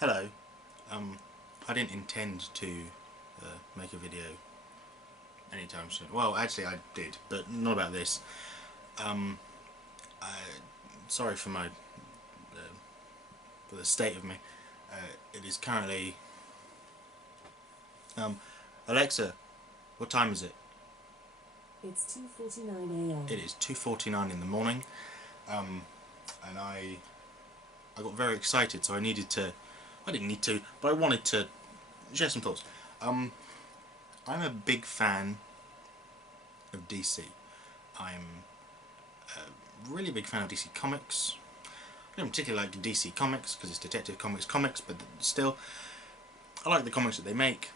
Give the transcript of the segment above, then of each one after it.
Hello. I didn't intend to make a video anytime soon. Well, actually I did, but not about this. I, Sorry for my for the state of me. It is currently Alexa, what time is it? It's 2:49 a.m. It is 2:49 in the morning, and I got very excited, so I needed to. I didn't need to, but I wanted to share some thoughts. I'm a big fan of DC. I'm a really big fan of DC Comics. I don't particularly like DC Comics because it's Detective Comics, but still, I like the comics that they make.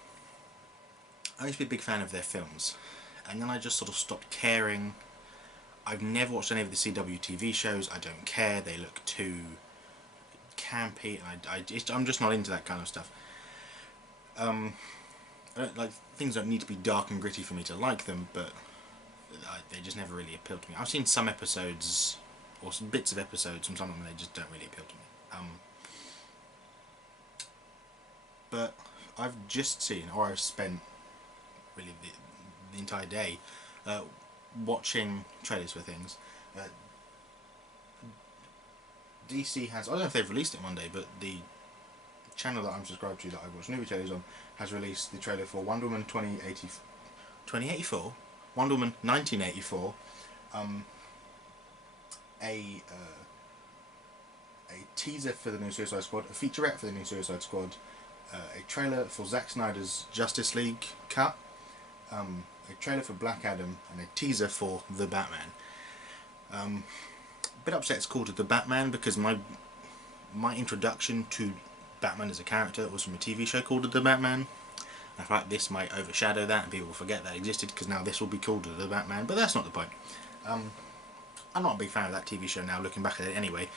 I used to be a big fan of their films, and then I just sort of stopped caring. I've never watched any of the CW TV shows. I don't care. They look too campy, and I'm just not into that kind of stuff. I don't, like, things don't need to be dark and gritty for me to like them, but they just never really appealed to me. I've seen some episodes, or some bits of episodes from some of them, they just don't really appeal to me. But I've just seen, or I've spent really the entire day watching trailers for things. DC has, I don't know if they've released it one day, but the channel that I'm subscribed to that I watch movie trailers on has released the trailer for Wonder Woman 2084, Wonder Woman 1984, a teaser for the new Suicide Squad, a featurette for the new Suicide Squad, a trailer for Zack Snyder's Justice League cut, a trailer for Black Adam, and a teaser for The Batman. A bit upset it's called The Batman because my introduction to Batman as a character was from a TV show called The Batman. I feel like this might overshadow that and people will forget that existed because now this will be called The Batman, but that's not the point. I'm not a big fan of that TV show now, looking back at it anyway.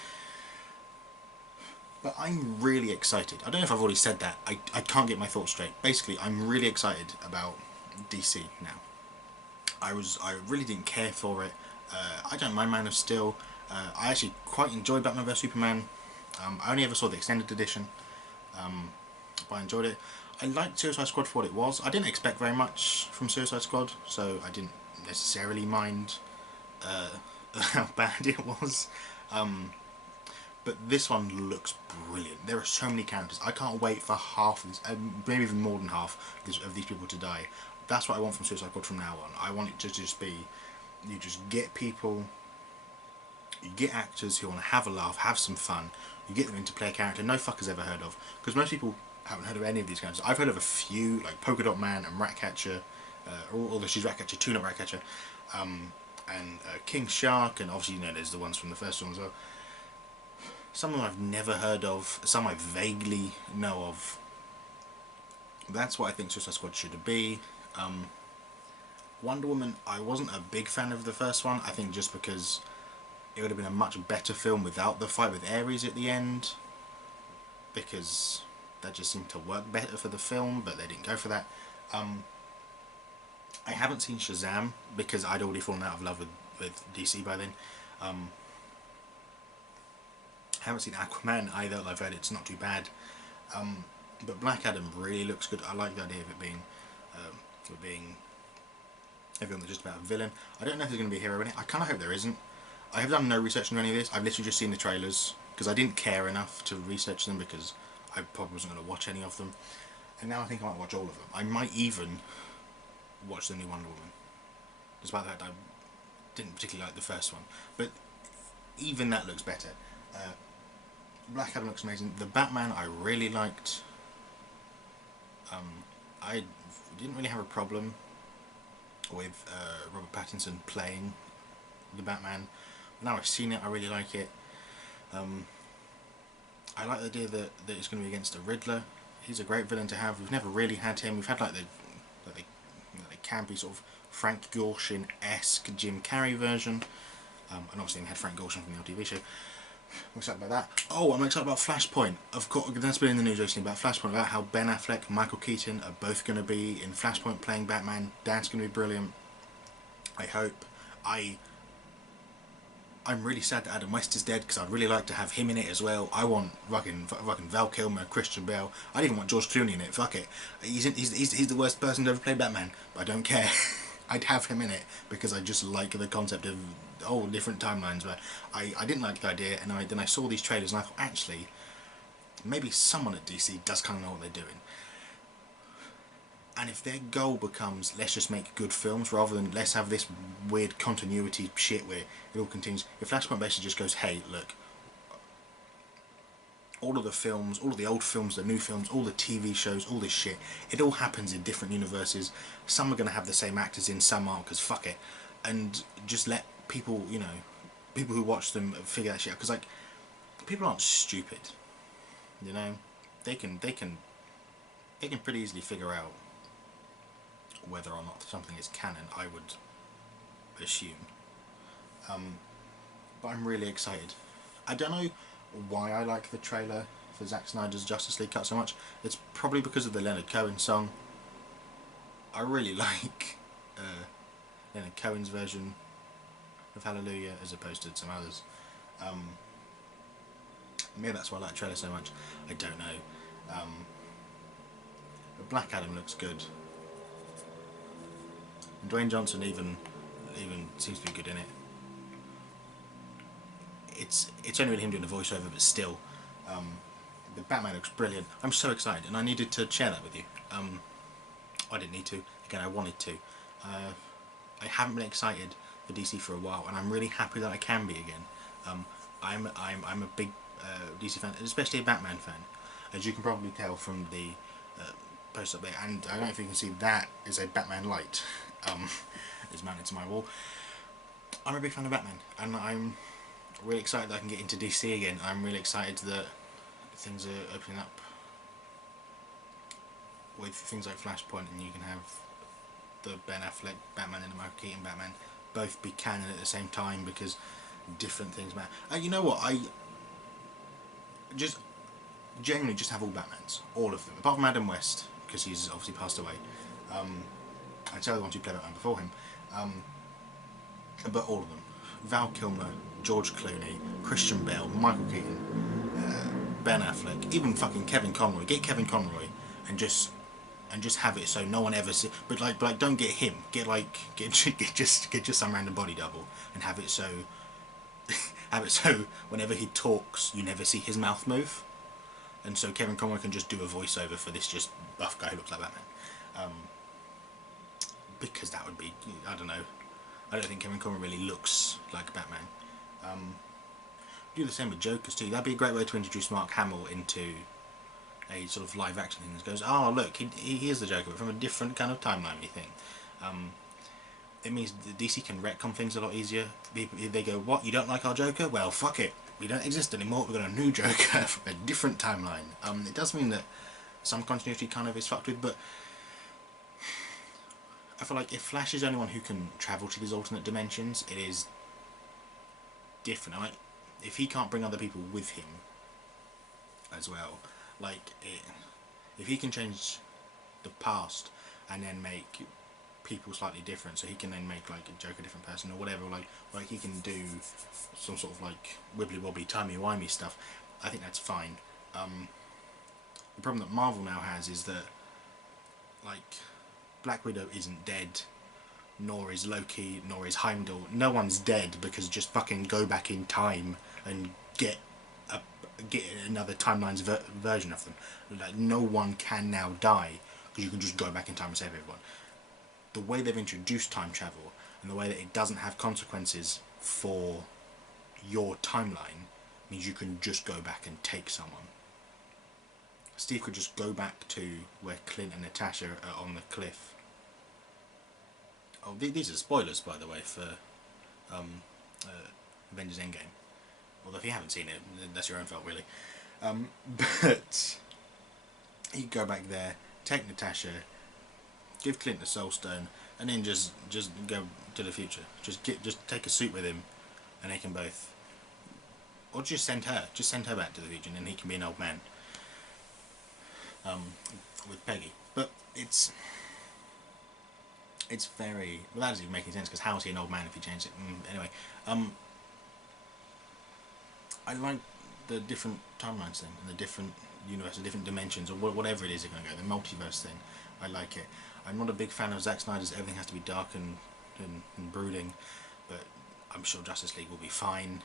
But I'm really excited. I don't know if I've already said that. I can't get my thoughts straight. Basically, I'm really excited about DC now. I really didn't care for it. I don't mind Man of Steel. I actually quite enjoyed Batman vs Superman. I only ever saw the extended edition, but I enjoyed it. I liked Suicide Squad for what it was. I didn't expect very much from Suicide Squad, so I didn't necessarily mind how bad it was. But this one looks brilliant. There are so many characters. I can't wait for half of this, maybe even more than half of these people to die. That's what I want from Suicide Squad from now on. I want it to just be, you just get people, you get actors who want to have a laugh, have some fun. You get them in to play a character no fucker's ever heard of. Because most people haven't heard of any of these characters. I've heard of a few, like Polka Dot Man and Ratcatcher, although she's Ratcatcher, Tuna Ratcatcher, and King Shark, and obviously, you know, there's the ones from the first one as well. Some of them I've never heard of, some I vaguely know of. That's what I think Suicide Squad should be. Wonder Woman, I wasn't a big fan of the first one, I think just because it would have been a much better film without the fight with Ares at the end, because that just seemed to work better for the film, but they didn't go for that. I haven't seen Shazam because I'd already fallen out of love with DC by then. I haven't seen Aquaman either, I've heard it's not too bad. But Black Adam really looks good. I like the idea of it being a film that's just about a villain. I don't know if there's going to be a hero in it. I kind of hope there isn't. I have done no research on any of this. I've literally just seen the trailers because I didn't care enough to research them because I probably wasn't going to watch any of them. And now I think I might watch all of them. I might even watch the new Wonder Woman. Despite the fact I didn't particularly like the first one. But even that looks better. Black Adam looks amazing. The Batman I really liked. I didn't really have a problem with Robert Pattinson playing the Batman. Now I've seen it, I really like it. I like the idea that it's going to be against the Riddler. He's a great villain to have. We've never really had him. We've had like the campy sort of Frank Gorshin-esque Jim Carrey version. And obviously we had Frank Gorshin from the old TV show. I'm excited about that. Oh, I'm excited about Flashpoint. Of course, that's been in the news recently about Flashpoint, about how Ben Affleck and Michael Keaton are both going to be in Flashpoint playing Batman. That's going to be brilliant. I hope. I I'm really sad that Adam West is dead because I'd really like to have him in it as well. I want fucking Val Kilmer, Christian Bale. I didn't even want George Clooney in it. Fuck it. He's the worst person to ever play Batman, but I don't care. I'd have him in it because I just like the concept of all different timelines. But I didn't like the idea, and then I saw these trailers and I thought, actually, maybe someone at DC does kind of know what they're doing. And if their goal becomes, let's just make good films rather than let's have this weird continuity shit where it all continues. If Flashpoint basically just goes, hey, look, all of the films, all of the old films, the new films, all the TV shows, all this shit, it all happens in different universes. Some are going to have the same actors in, some aren't, because fuck it. And just let people, you know, people who watch them figure that shit out. Because, like, people aren't stupid, you know? They can pretty easily figure out whether or not something is canon, I would assume. But I'm really excited. I don't know why I like the trailer for Zack Snyder's Justice League cut so much. It's probably because of the Leonard Cohen song. I really like Leonard Cohen's version of Hallelujah as opposed to some others. Maybe that's why I like the trailer so much. I don't know. But Black Adam looks good. And Dwayne Johnson even seems to be good in it. It's only really him doing the voiceover, but still, the Batman looks brilliant. I'm so excited, and I needed to share that with you. I didn't need to. Again, I wanted to. I haven't been excited for DC for a while, and I'm really happy that I can be again. I'm a big DC fan, especially a Batman fan, as you can probably tell from the post up there. And I don't know if you can see, that is a Batman light. Is mounted to my wall. I'm a big fan of Batman, and I'm really excited that I can get into DC again. I'm really excited that things are opening up with things like Flashpoint, and you can have the Ben Affleck Batman and the Michael Keaton Batman both be canon at the same time, because different things matter. You know what? I just genuinely just have all Batmans, all of them, apart from Adam West, because he's obviously passed away. I'd say the ones who played Batman before him, but all of them. Val Kilmer, George Clooney, Christian Bale, Michael Keaton, Ben Affleck, even fucking Kevin Conroy. Get Kevin Conroy and just have it so no one ever see. But like don't get him. Get just some random body double and have it so whenever he talks you never see his mouth move, and so Kevin Conroy can just do a voiceover for this just buff guy who looks like Batman. Because that would be, I don't know. I don't think Kevin Conroy really looks like Batman. Do the same with Jokers too. That'd be a great way to introduce Mark Hamill into a sort of live action thing that goes, oh look, he is the Joker, but from a different kind of timeline-y thing. It means DC can retcon things a lot easier. They go, what, you don't like our Joker? Well, fuck it. We don't exist anymore. We've got a new Joker from a different timeline. It does mean that some continuity kind of is fucked with, but I feel like if Flash is the only one who can travel to these alternate dimensions, it is different. Like, if he can't bring other people with him as well, if he can change the past and then make people slightly different, so he can then make like a Joker a different person or whatever, like he can do some sort of like wibbly wobbly timey wimey stuff, I think that's fine. The problem that Marvel now has is that, like, Black Widow isn't dead, nor is Loki, nor is Heimdall. No one's dead, because just fucking go back in time and get another timeline's version of them. Like, no one can now die, because you can just go back in time and save everyone. The way they've introduced time travel, and the way that it doesn't have consequences for your timeline, means you can just go back and take someone. Steve could just go back to where Clint and Natasha are on the cliff. Oh, these are spoilers, by the way, for Avengers Endgame. Although if you haven't seen it, that's your own fault, really. But you go back there, take Natasha, give Clint the Soul Stone, and then just go to the future. Just take a suit with him, and they can both, or just send her back to the future, and then he can be an old man. With Peggy, but it's very, well, that doesn't even make any sense, because how is he an old man if he changed it? Anyway, I like the different timelines thing and the different universe, the different dimensions, or whatever it is they're going to go. The multiverse thing, I like it. I'm not a big fan of Zack Snyder's everything has to be dark and brooding, but I'm sure Justice League will be fine.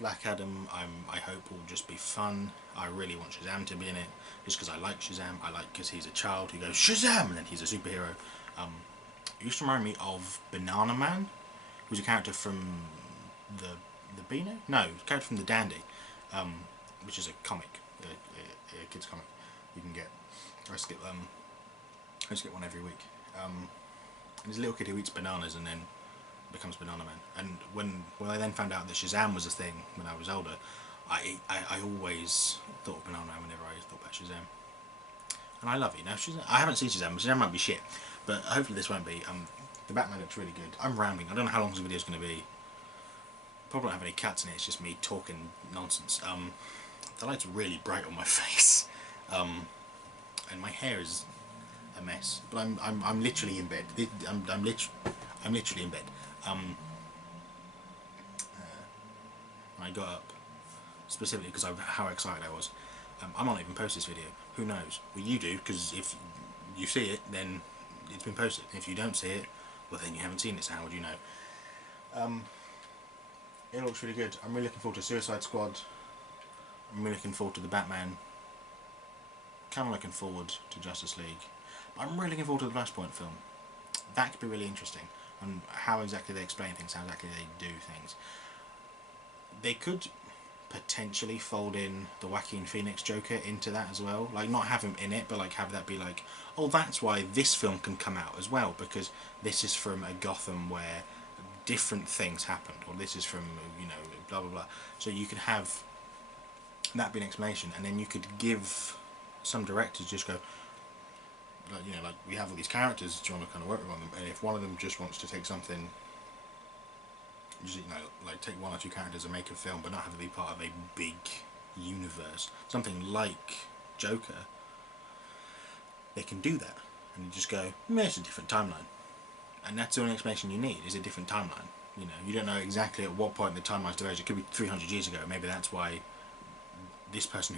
Black Adam, I hope will just be fun. I really want Shazam to be in it, just because I like Shazam. I like because he's a child who goes Shazam, and then he's a superhero. It used to remind me of Banana Man, who's a character from the Beano? No, a character from the Dandy, which is a comic, a kid's comic. You can get. I just get one every week. And there's a little kid who eats bananas and then becomes Banana Man. And when I then found out that Shazam was a thing when I was older, I always thought of Banana Man whenever I thought about Shazam. And I love it. Now Shazam, I haven't seen Shazam. Shazam might be shit, but hopefully this won't be. The Batman looks really good. I'm rambling. I don't know how long this video is going to be. Probably don't have any cuts in it. It's just me talking nonsense. The light's really bright on my face, and my hair is a mess. But I'm literally in bed. I'm literally in bed. I got up specifically because of how excited I was. I might not even post this video. Who knows? Well, you do, because if you see it, then it's been posted. If you don't see it, well, then you haven't seen it. So how would you know? It looks really good. I'm really looking forward to Suicide Squad. I'm really looking forward to the Batman. Kind of looking forward to Justice League. But I'm really looking forward to the Flashpoint film. That could be really interesting. And how exactly they explain things, how exactly they do things. They could potentially fold in the Joaquin Phoenix Joker into that as well. Like, not have him in it, but like have that be like, oh, that's why this film can come out as well, because this is from a Gotham where different things happened, or this is from, you know, blah blah blah. So you could have that be an explanation, and then you could give some directors just go, like, you know, like, we have all these characters, do you want to kind of work with them? And if one of them just wants to take something, just, you know, like take one or two characters and make a film, but not have it be part of a big universe, something like Joker, they can do that, and you just go, it's a different timeline. And that's the only explanation you need, is a different timeline. You know, you don't know exactly at what point the timeline's diverged. It could be 300 years ago. Maybe that's why this person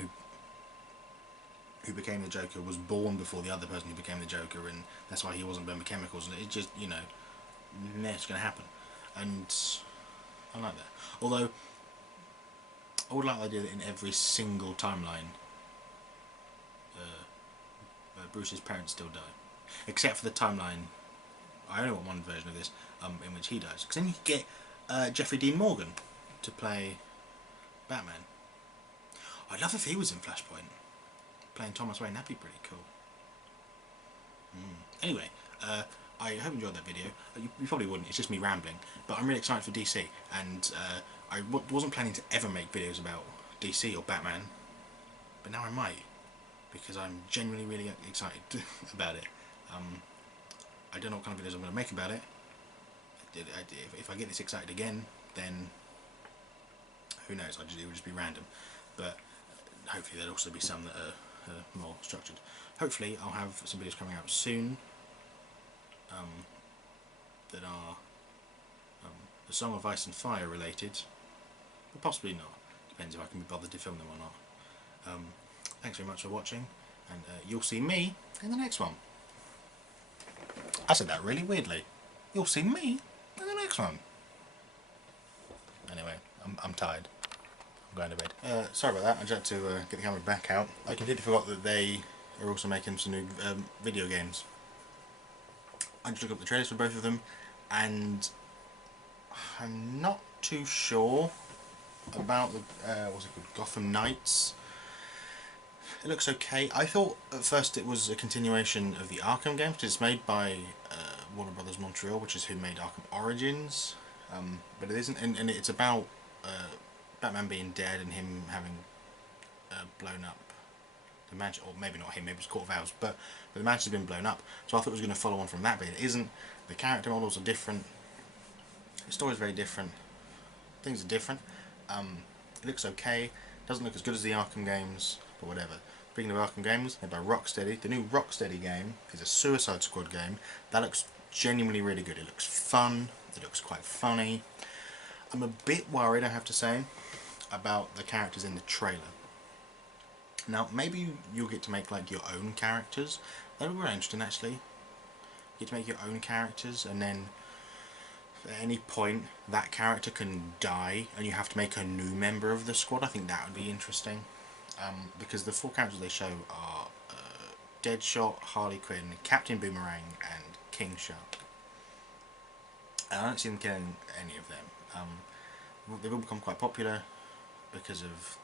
who became the Joker was born before the other person who became the Joker, and that's why he wasn't burned with chemicals. And it just, you know, it's going to happen. And I like that. Although, I would like the idea that in every single timeline, Bruce's parents still die. Except for the timeline, I only want one version of this, in which he dies. Because then you get Jeffrey Dean Morgan to play Batman. I'd love if he was in Flashpoint, playing Thomas Wayne. That'd be pretty cool. Anyway, I hope you enjoyed that video. You probably wouldn't, it's just me rambling. But I'm really excited for DC, and I wasn't planning to ever make videos about DC or Batman, but now I might, because I'm genuinely really excited about it. I don't know what kind of videos I'm going to make about it. If I get this excited again, then who knows, it will just be random. But hopefully there'll also be some that are more structured. Hopefully I'll have some videos coming out soon that are the Song of Ice and Fire related, but possibly not. Depends if I can be bothered to film them or not. Thanks very much for watching, and you'll see me in the next one. I said that really weirdly. You'll see me in the next one. Anyway, I'm tired. I'm going to bed. Sorry about that. I just had to get the camera back out. I completely forgot that they are also making some new video games. I just looked up the trailers for both of them, and I'm not too sure about the what's it called, Gotham Knights. It looks okay. I thought at first it was a continuation of the Arkham games, because it's made by Warner Brothers Montreal, which is who made Arkham Origins, but it isn't, and it's about Batman being dead and him having blown up the mansion, or maybe not him, maybe it's Court of Owls, but the mansion's been blown up, so I thought it was going to follow on from that, but it isn't. The character models are different, the story's very different, things are different. It looks okay, doesn't look as good as the Arkham games, but whatever. Speaking of Arkham games, made by Rocksteady, the new Rocksteady game is a Suicide Squad game that looks genuinely really good. It looks fun, it looks quite funny. I'm a bit worried, I have to say, about the characters in the trailer. Now, maybe you'll get to make like your own characters. That would be really interesting, actually. You get to make your own characters, and then at any point that character can die, and you have to make a new member of the squad. I think that would be interesting, because the 4 characters they show are Deadshot, Harley Quinn, Captain Boomerang, and King Shark. And I don't see them killing any of them. They've all become quite popular because of,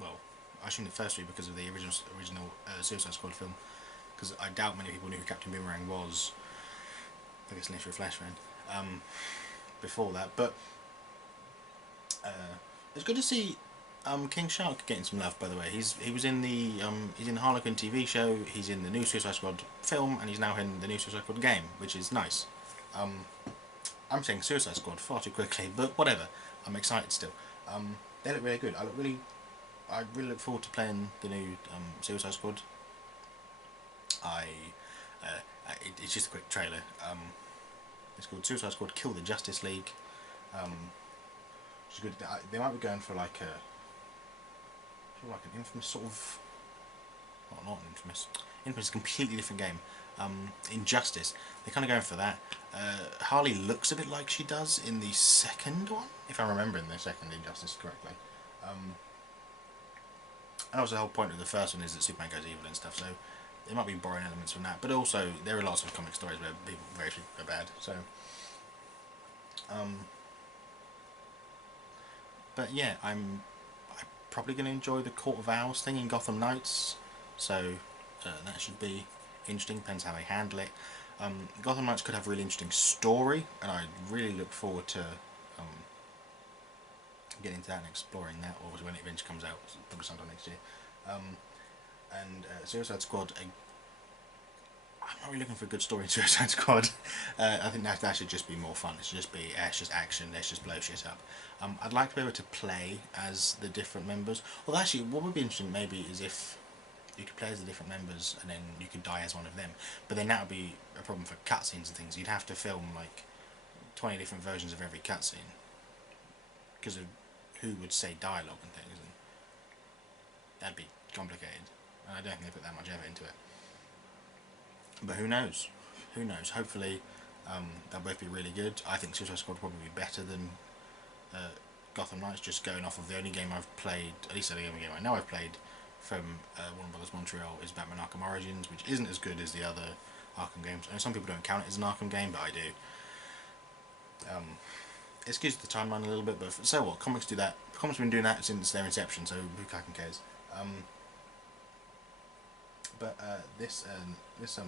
well, I assume the first 3 because of the original Suicide Squad film. Because I doubt many people knew who Captain Boomerang was. I guess unless you're a Flash fan. Before that, but it's good to see King Shark getting some love. By the way, he was in the he's in the Harlequin TV show. He's in the new Suicide Squad film, and he's now in the new Suicide Squad game, which is nice. I'm saying Suicide Squad far too quickly, but whatever. I'm excited still. They look really good. I really look forward to playing the new Suicide Squad. It's just a quick trailer. It's called Suicide Squad Kill the Justice League. Which is good. They might be going for like an Infamous sort of. Well, not an Infamous. Infamous is a completely different game. Injustice. They're kind of going for that. Harley looks a bit like she does in the second one, if I'm remembering the second Injustice correctly. And also the whole point of the first one is that Superman goes evil and stuff, so they might be borrowing elements from that. But also there are lots of comic stories where people very are bad. So, but yeah, I'm probably going to enjoy the Court of Owls thing in Gotham Knights. So that should be interesting. Depends how they handle it. Gotham Knights could have a really interesting story, and I really look forward to getting into that and exploring that, or when it eventually comes out, probably sometime next year. And Suicide Squad, I'm not really looking for a good story in Suicide Squad. I think that should just be more fun. It should just be, it's just action, let's just blow shit up. I'd like to be able to play as the different members. Well, actually, what would be interesting maybe is if you could play as the different members and then you could die as one of them. But then that would be a problem for cutscenes and things. You'd have to film like 20 different versions of every cutscene because of who would say dialogue and things, and that'd be complicated. And I don't think they put that much effort into it. But who knows? Who knows? Hopefully, they'll both be really good. I think Suicide Squad will probably be better than Gotham Knights, just going off of the only game I've played, at least the only game I know I've played from Warner Brothers Montreal is Batman Arkham Origins, which isn't as good as the other Arkham games. And some people don't count it as an Arkham game, but I do. It skews the timeline a little bit, but so what? Comics do that. Comics have been doing that since their inception, so who fucking cares? But this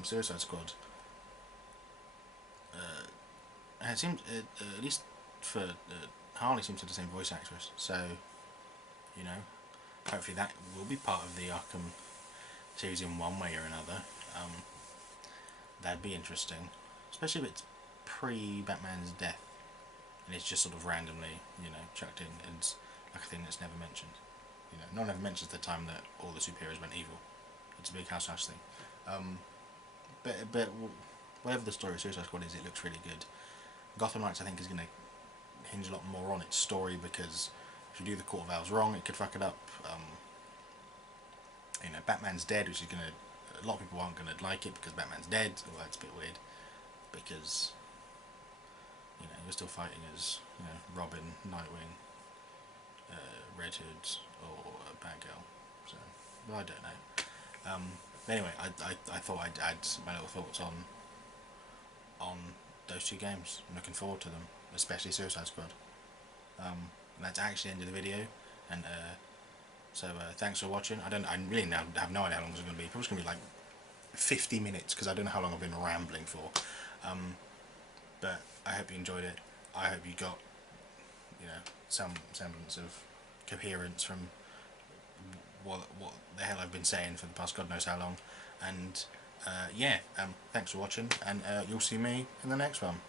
Suicide Squad, it seems at least for Harley seems to have the same voice actress, so you know, hopefully that will be part of the Arkham series in one way or another. That'd be interesting, especially if it's pre-Batman's death. And it's just sort of randomly, chucked in, and it's like a thing that's never mentioned. No one ever mentions the time that all the superheroes went evil. It's a big house thing. But whatever the story of Suicide Squad is, it looks really good. Gotham Knights, I think, is going to hinge a lot more on its story, because if you do the Court of Owls wrong, it could fuck it up. Batman's dead, which is going to... A lot of people aren't going to like it because Batman's dead. Well, that's a bit weird, because... you're still fighting as Robin, Nightwing, Red Hood, or Batgirl. So, well, I don't know. Anyway, I thought I'd add my little thoughts on those 2 games. I'm looking forward to them, especially Suicide Squad. And that's actually the end of the video. And so thanks for watching. I really now have no idea how long it's going to be. Probably going to be like 50 minutes because I don't know how long I've been rambling for. But I hope you enjoyed it. I hope you got, some semblance of coherence from what the hell I've been saying for the past God knows how long. And thanks for watching, and you'll see me in the next one.